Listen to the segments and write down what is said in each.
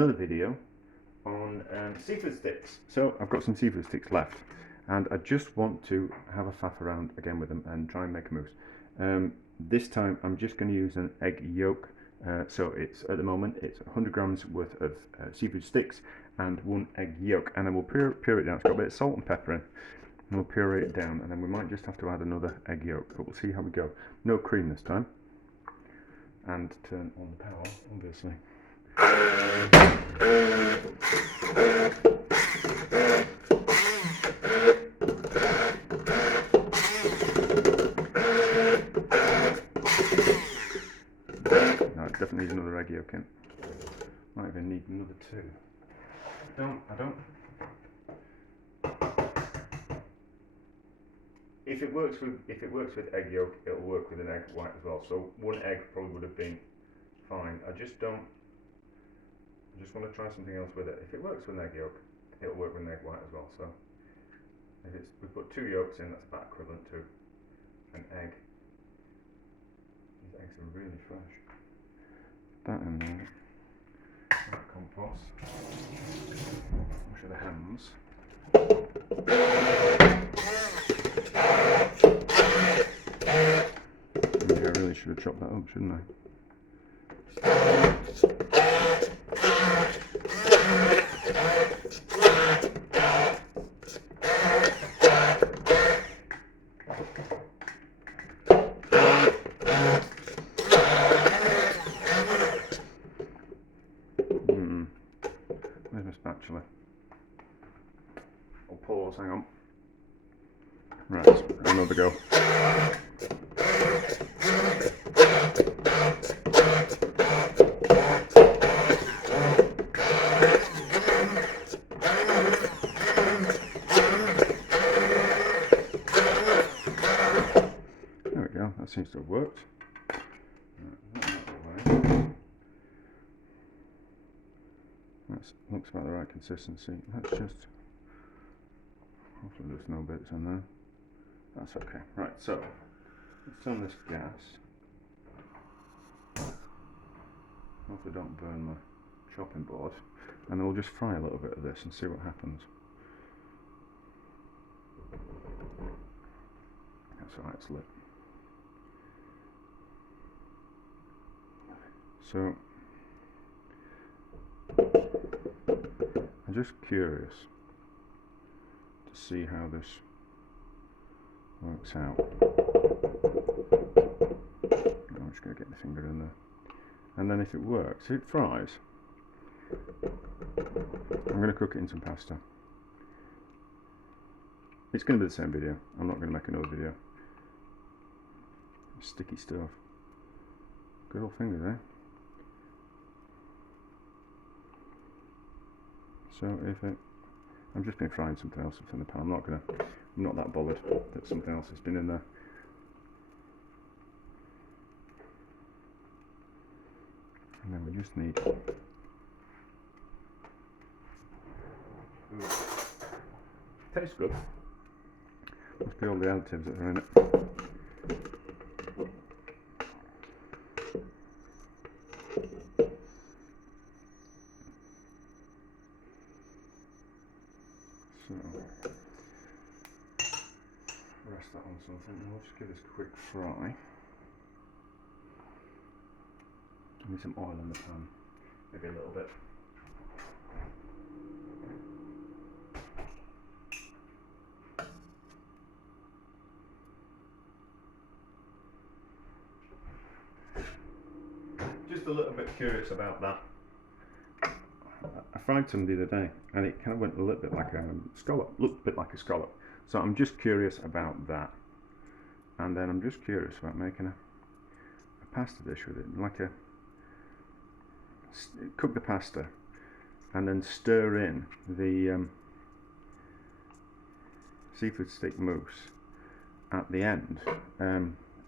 another video on seafood sticks. So I've got some seafood sticks left, and I just want to have a faff around again with them and try and make a mousse. This time I'm just going to use an egg yolk. So it's at the moment it's 100 grams worth of seafood sticks and 1 egg yolk, and then we'll puree it down. It's got a bit of salt and pepper in, and we'll puree it down, and then we might just have to add another egg yolk, but we'll see how we go. No cream this time. And turn on the power, obviously. No, it definitely needs another egg yolk in. Might even need another 2. I don't. If it works with egg yolk, it'll work with an egg white as well. So 1 egg probably would have been fine. I just want to try something else with it. If it works with an egg yolk, it'll work with an egg white as well. So if we put 2 yolks in, that's about equivalent to an egg. These eggs are really fresh. That in there. Compost. Wash the hands. Yeah, I really should have chopped that up, shouldn't I? Where's my spatula? I'll pause, hang on. Right, another go. There we go, that seems to have worked. That looks about the right consistency. Let's just, hopefully there's no bits in there. That's okay. Right, so let's turn this gas. Hopefully don't burn my chopping board. And then we'll just fry a little bit of this and see what happens. That's alright, it's lit. So I'm just curious to see how this works out. I'm just going to get the finger in there, and then if it works, if it fries, I'm going to cook it in some pasta. It's going to be the same video. I'm not going to make another video. Sticky stuff. Good old finger there. So if it, I've just been frying something else in the pan. I'm not that bothered that something else has been in there. And then we just need. Ooh. Tastes good. Must be all the additives that are in it. So, rest that on something, and we'll just give this a quick fry. Need some oil in the pan, maybe a little bit. Just a little bit curious about that. I fried some the other day, and it kind of went a little bit like a scallop, looked a bit like a scallop. So I'm just curious about that. And then I'm just curious about making a pasta dish with it, like a, cook the pasta and then stir in the seafood stick mousse at the end,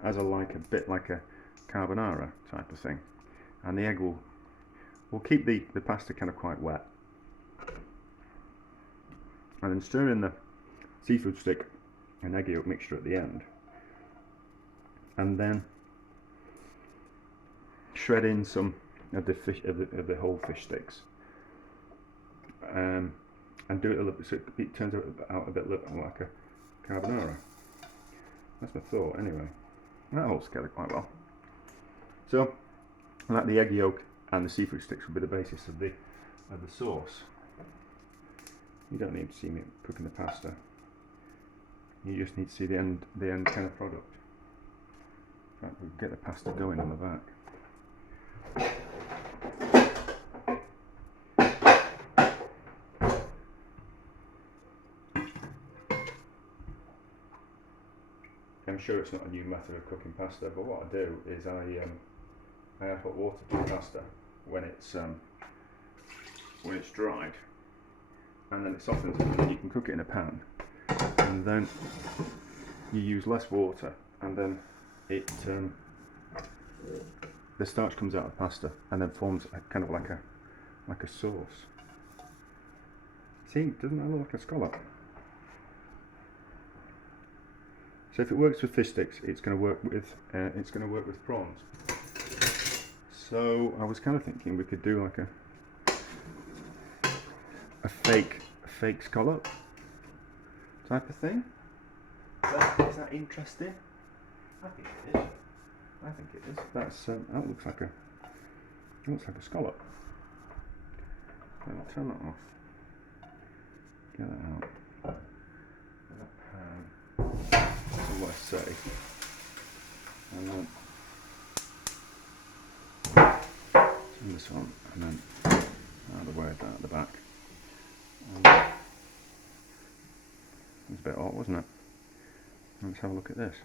as a bit like a carbonara type of thing, and the egg will keep the pasta kind of quite wet, and then stir in the seafood stick and egg yolk mixture at the end, and then shred in some of the whole fish sticks, and do it a little bit so it turns out a bit like a carbonara. That's my thought anyway. That holds together quite well. So, like the egg yolk and the seafood sticks will be the basis of the sauce. You don't need to see me cooking the pasta. You just need to see the end kind of product. In fact, we'll get the pasta going on the back. I'm sure it's not a new method of cooking pasta, but what I do is I add hot water to the pasta when it's dried, and then it softens, and then you can cook it in a pan, and then you use less water, and then it the starch comes out of the pasta and then forms kind of like a sauce. See, doesn't that look like a scallop? So if it works with fish sticks, it's going to work with prawns. So I was kind of thinking we could do like a fake scallop type of thing. Is that interesting? I think it is. That looks like a scallop. I'll turn that off. Get that out. What I say, and then turn this on, and then out of the way, that at the back. It was a bit hot, wasn't it? Let's have a look at this.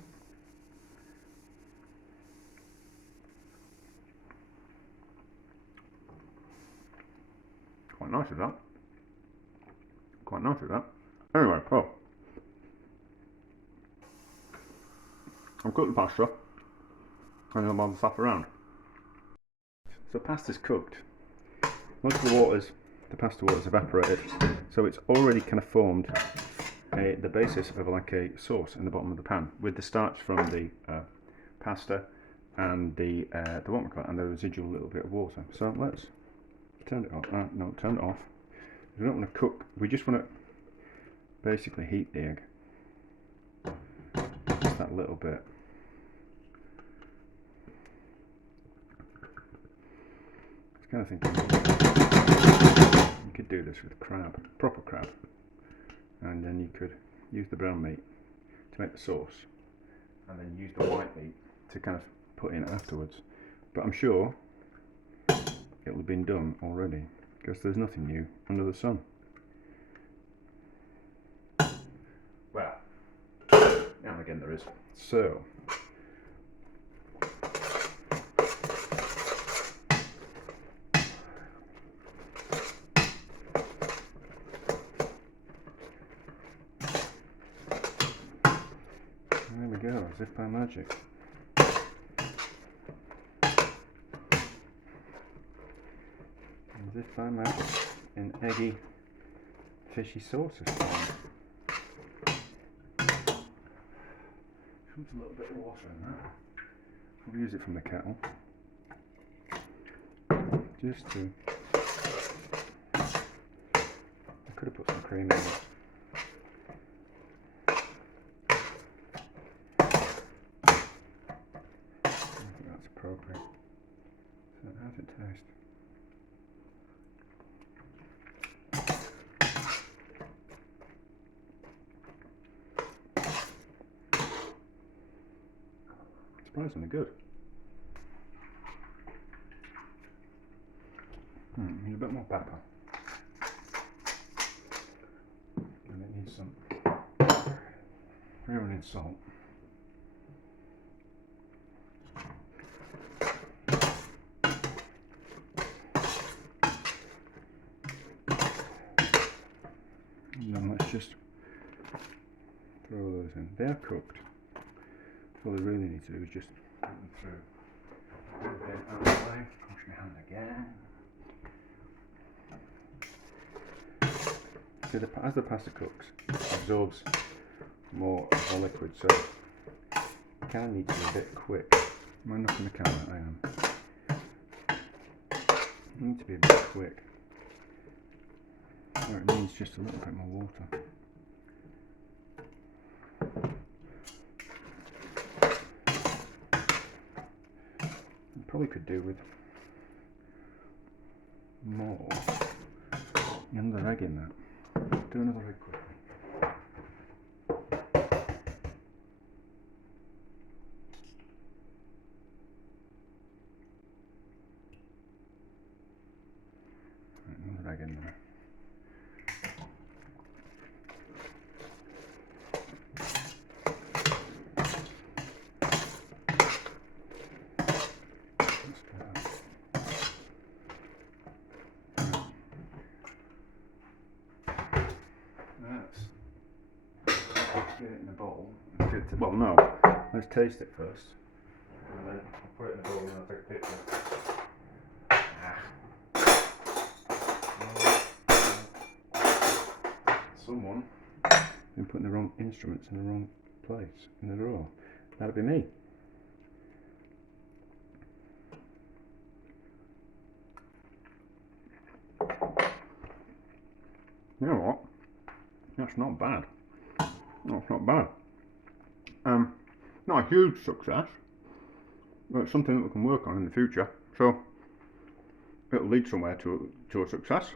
Quite nice with that. Anyway, I've cooked the pasta and I'm on the faff around. So pasta's cooked. Most of the pasta water's evaporated, so it's already kind of formed the basis of like a sauce in the bottom of the pan with the starch from the pasta and the and the residual little bit of water. So let's turn it off. No, turn it off. We don't want to cook. We just want to basically heat the egg. Just that little bit. I was kind of thinking you could do this with crab, proper crab, and then you could use the brown meat to make the sauce, and then use the white meat to kind of put in afterwards. But I'm sure it'll have been done already because there's nothing new under the sun. Well, now and again there is. So there we go, as if by magic. As if by magic, an eggy, fishy sauce is formed. Comes a little bit of water in that. We'll use it from the kettle. Just to... I could have put some cream in it. I think that's appropriate. So how does it taste? Surprisingly good. Need a bit more pepper. And it needs some real salt. And then let's just throw those in. They are cooked. All they really need to do is just put them through. Out of the way. Wash my hand again. So as the pasta cooks, it absorbs more of the liquid, so you kind of need to be a bit quick. Am I knocking the camera? I am. You need to be a bit quick. where it needs just a little bit more water. Probably could do with more. Another egg in that. Do another egg quickly. Another egg in there. Get it in the bowl. Well, no. Let's taste it first. And then I'll put it in the bowl and I'll take a picture. Someone been putting the wrong instruments in the wrong place in the drawer. That'd be me. You know what? That's not bad. That's not bad. Not a huge success, but it's something that we can work on in the future. So it'll lead somewhere to a success.